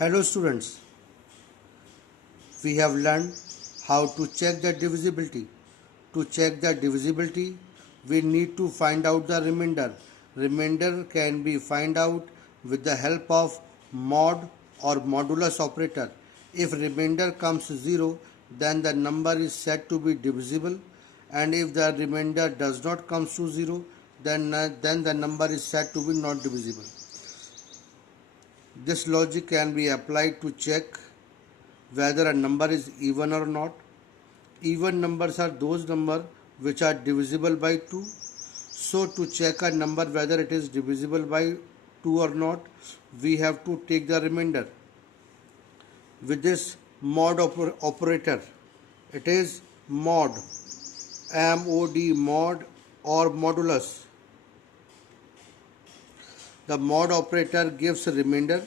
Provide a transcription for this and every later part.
Hello students, we have learned how to check the divisibility. To check the divisibility, we need to find out the remainder. Remainder can be find out with the help of mod or modulus operator. If remainder comes 0, then the number is said to be divisible, and if the remainder does not come to 0, then the number is said to be not divisible. This logic can be applied to check whether a number is even or not. Even numbers are those numbers which are divisible by 2. So to check a number whether it is divisible by 2 or not, we have to take the remainder. With this mod operator, it is mod, M-O-D, mod or modulus. The mod operator gives a remainder.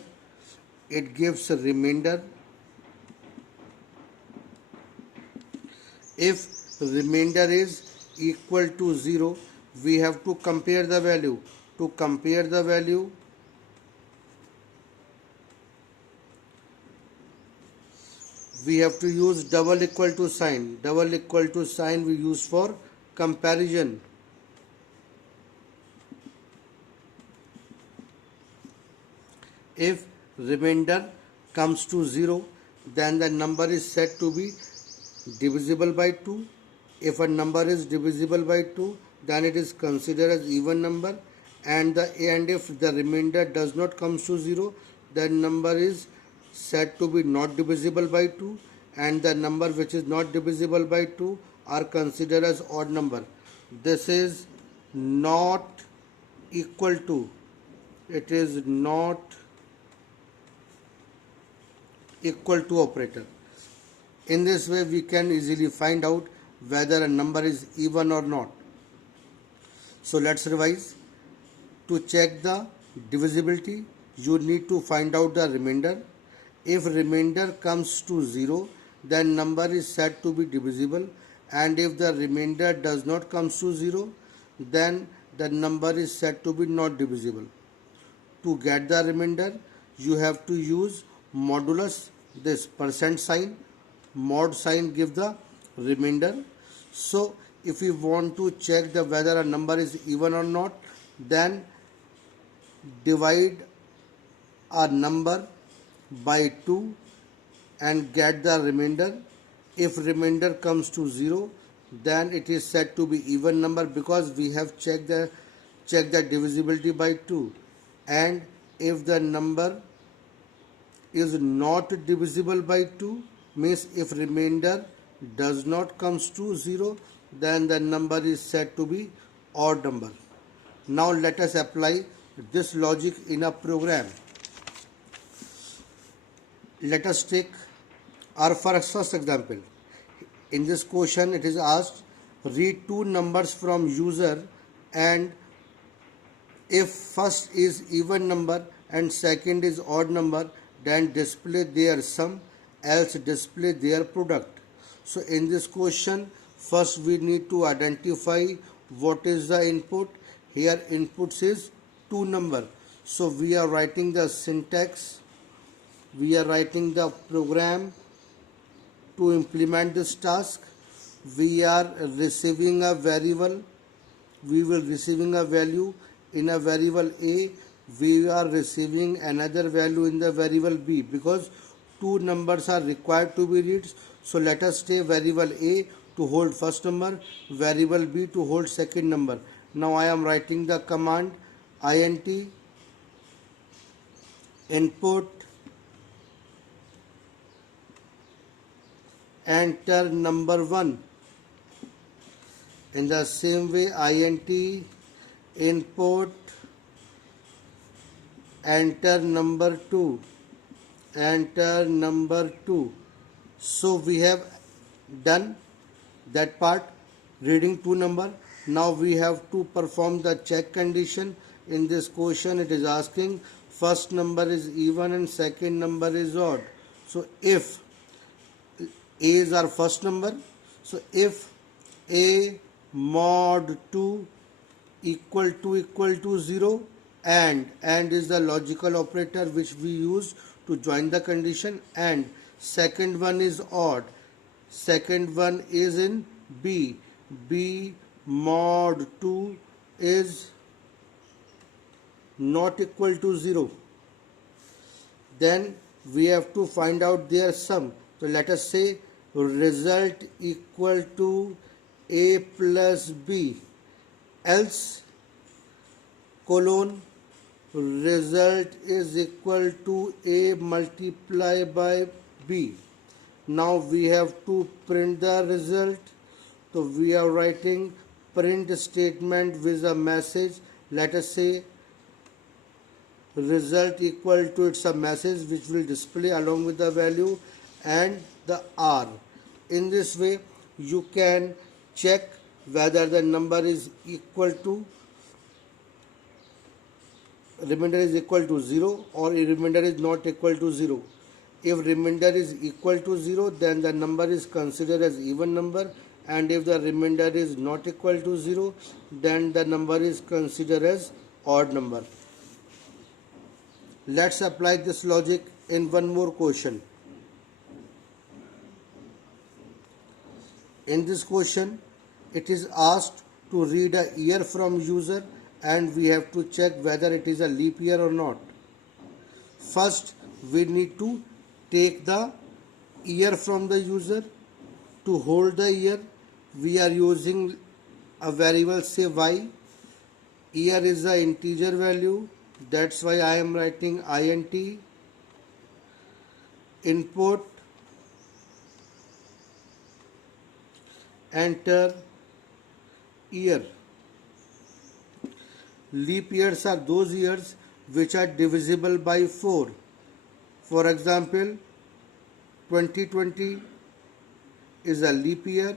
It gives a remainder. If remainder is equal to 0, we have to compare the value. To compare the value, we have to use double equal to sign. Double equal to sign we use for comparison. If remainder comes to 0, then the number is said to be divisible by 2. If a number is divisible by 2, then it is considered as even number, and if the remainder does not come to 0, then number is said to be not divisible by 2, and the number which is not divisible by 2 are considered as odd number. This is not equal to. It is not equal to operator. In this way, we can easily find out whether a number is even or not. So let's revise. To check the divisibility, you need to find out the remainder. If remainder comes to 0, then number is said to be divisible, and if the remainder does not come to 0, then the number is said to be not divisible. To get the remainder, you have to use modulus, this percent sign. Mod sign gives the remainder. So if we want to check the whether a number is even or not, then divide a number by 2 and get the remainder. If remainder comes to 0, then it is said to be even number because we have checked the divisibility by 2. And if the number is not divisible by 2, means if remainder does not comes to 0, then the number is said to be odd number. Now let us apply this logic in a program. Let us take our first example. In this question it is asked, read two numbers from user, and if first is even number and second is odd number, then display their sum, else display their product. So in this question, first we need to identify what is the input. Here inputs is two number. So we are writing the syntax, we are writing the program to implement this task. We are receiving a variable, we will receiving a value in a variable A, we are receiving another value in the variable B because two numbers are required to be read. So let us take variable A to hold first number, variable B to hold second number. Now I am writing the command int input enter number 1. In the same way, int input enter number 2. Enter number 2. So we have done that part, reading two number. Now we have to perform the check condition. In this question it is asking first number is even and second number is odd. So if A is our first number, so if A mod 2 equal to 0, and is the logical operator which we use to join the condition, and second one is odd, second one is in b mod 2 is not equal to 0. Then we have to find out their sum. So let us say result equal to a plus b, else colon result is equal to a multiplied by b. Now we have to print the result. So we are writing print statement with a message. Let us say result equal to, it's a message which will display along with the value and the r. In this way you can check whether the number is equal to, remainder is equal to 0 or remainder is not equal to 0. If remainder is equal to 0, then the number is considered as even number, and if the remainder is not equal to 0, then the number is considered as odd number. Let's apply this logic in one more question. In this question, it is asked to read a year from user, and we have to check whether it is a leap year or not. First, we need to take the year from the user. To hold the year, we are using a variable, say y. Year is an integer value, that's why I am writing int input enter year. Leap years are those years which are divisible by 4. For example, 2020 is a leap year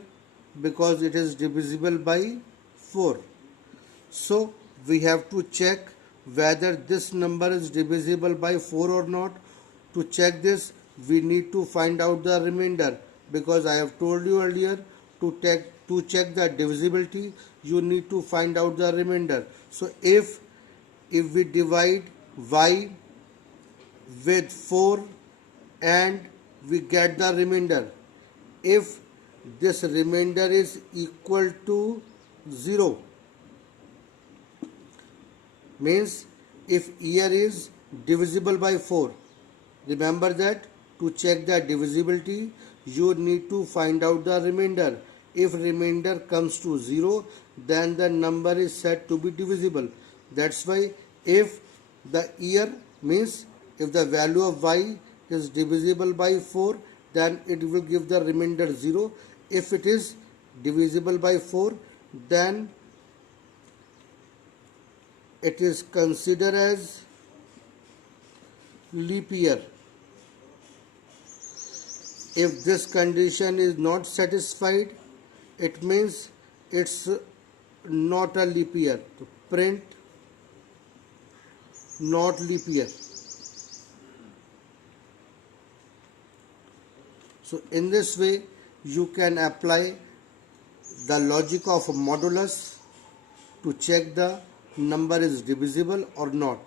because it is divisible by 4. So we have to check whether this number is divisible by 4 or not. To check this, we need to find out the remainder, because I have told you earlier to check the divisibility you need to find out the remainder. So if we divide y with 4 and we get the remainder, if this remainder is equal to 0, means if year is divisible by 4, remember that to check the divisibility you need to find out the remainder. If remainder comes to 0, then the number is said to be divisible. That's why if the year, means if the value of y is divisible by 4, then it will give the remainder 0. If it is divisible by 4, then it is considered as leap year. If this condition is not satisfied, it means it's not a leap year. So print not leap year. So in this way you can apply the logic of modulus to check the number is divisible or not.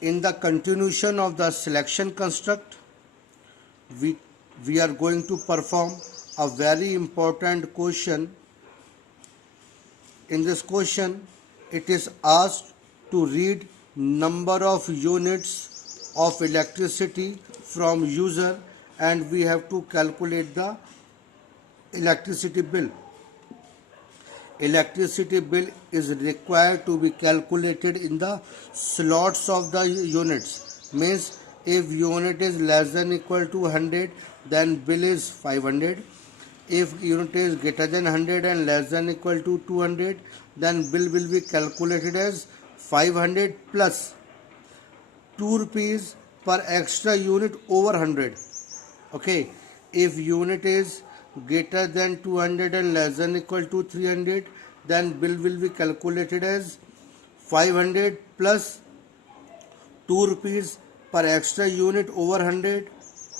In the continuation of the selection construct, we are going to perform a very important question. In this question, it is asked to read number of units of electricity from user, and we have to calculate the electricity bill. Electricity bill is required to be calculated in the slots of the units. Means if unit is less than equal to 100, then bill is 500. If unit is greater than 100 and less than equal to 200, then bill will be calculated as 500 plus 2 rupees per extra unit over 100. Okay, if unit is greater than 200 and less than equal to 300, then bill will be calculated as 500 plus 2 rupees per extra unit over 100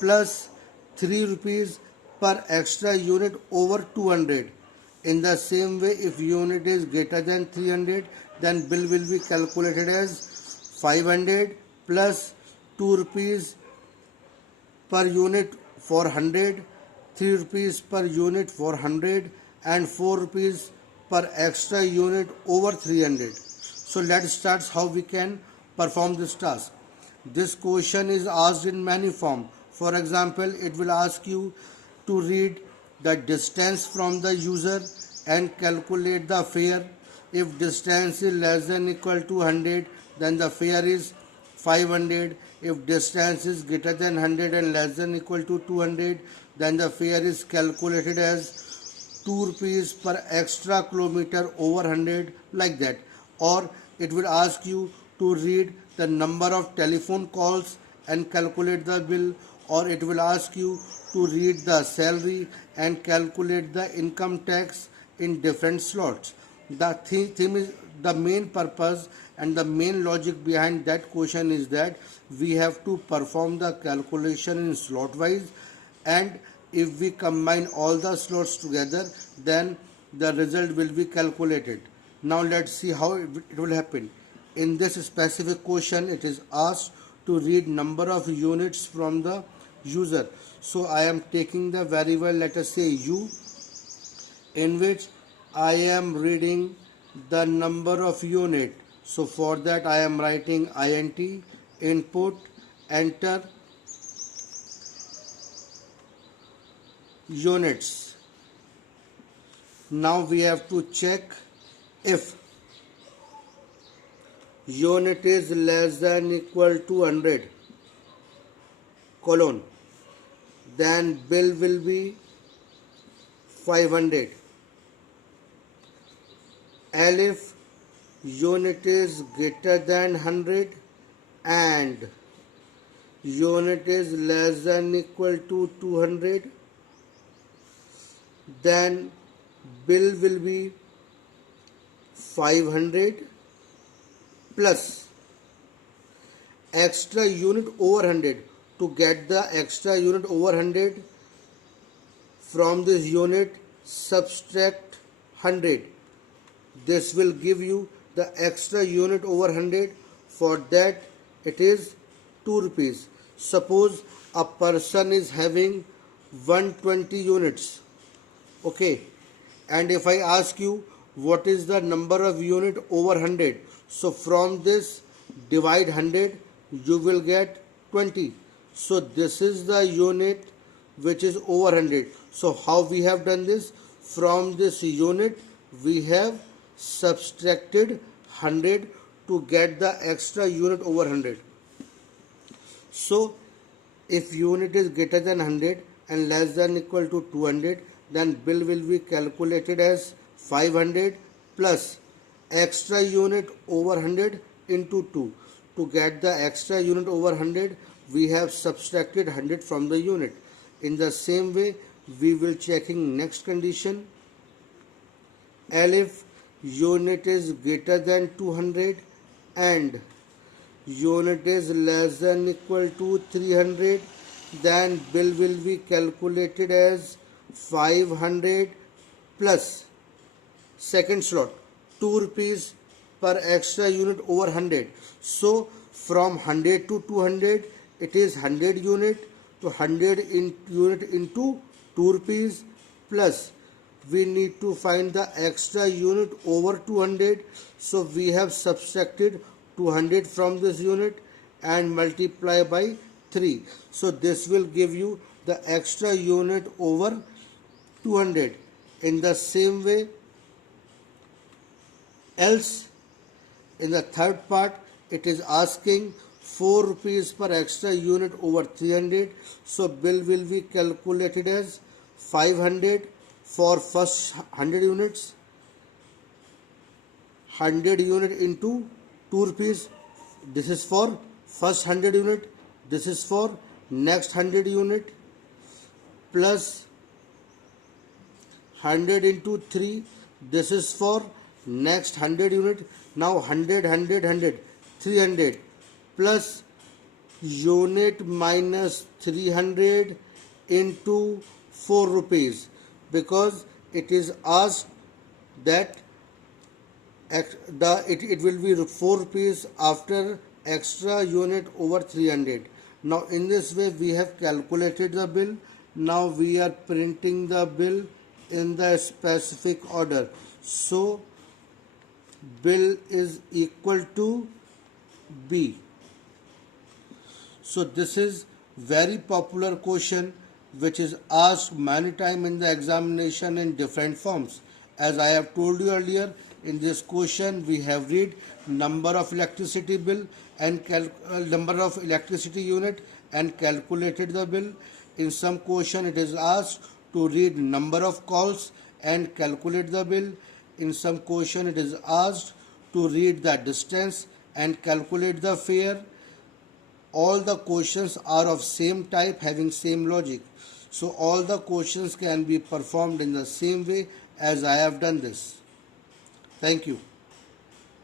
plus 3 rupees per extra unit over 200. In the same way, if unit is greater than 300, then bill will be calculated as 500 plus 2 rupees per unit for 100, 3 rupees per unit for 100 and 4 rupees per extra unit over 300. So let's start how we can perform this task. This question is asked in many forms. For example, it will ask you to read the distance from the user and calculate the fare. If distance is less than equal to 100, then the fare is 500. If distance is greater than 100 and less than equal to 200, then the fare is calculated as 2 rupees per extra kilometer over 100, like that. Or it will ask you to read the number of telephone calls and calculate the bill, or it will ask you to read the salary and calculate the income tax in different slots. The theme is the main purpose and the main logic behind that question is that we have to perform the calculation in slot wise, and if we combine all the slots together, then the result will be calculated. Now let's see how it will happen. In this specific question, it is asked to read number of units from the user. So I am taking the variable, let us say u, in which I am reading the number of unit. So for that I am writing int input enter units. Now we have to check if unit is less than equal to 100 colon, then bill will be 500. And if unit is greater than 100 and unit is less than equal to 200, then bill will be 500 plus extra unit over 100. To get the extra unit over 100 from this unit, subtract 100. This will give you the extra unit over 100. For that it is 2 rupees. Suppose a person is having 120 units, okay, and if I ask you what is the number of unit over 100, so from this divide 100, you will get 20. So this is the unit which is over 100. So how we have done this? From this unit we have subtracted 100 to get the extra unit over 100. So if unit is greater than 100 and less than equal to 200, then bill will be calculated as 500 plus extra unit over 100 into 2. To get the extra unit over 100, we have subtracted 100 from the unit. In the same way, we will checking next condition. And if unit is greater than 200 and unit is less than equal to 300, then bill will be calculated as 500 plus second slot 2 rupees per extra unit over 100. So from 100 to 200, it is 100 unit, to 100 unit into 2 rupees plus we need to find the extra unit over 200. So we have subtracted 200 from this unit and multiply by 3. So this will give you the extra unit over 200. In the same way, else in the third part, it is asking 4 rupees per extra unit over 300. So bill will be calculated as 500 for first 100 units, 100 unit into 2 rupees. This is for first 100 unit. This is for next 100 unit plus 100 into 3. This is for next 100 unit. Now 100, 100, 100, 300 plus unit minus 300 into 4 rupees, because it is asked that it will be 4 rupees after extra unit over 300. Now in this way we have calculated the bill. Now we are printing the bill in the specific order. So bill is equal to B. So this is very popular question which is asked many times in the examination in different forms. As I have told you earlier, in this question we have read number of electricity bill and number of electricity unit and calculated the bill. In some question it is asked to read number of calls and calculate the bill. In some question it is asked to read the distance and calculate the fare. All the questions are of same type, having same logic. So all the questions can be performed in the same way as I have done this. Thank you.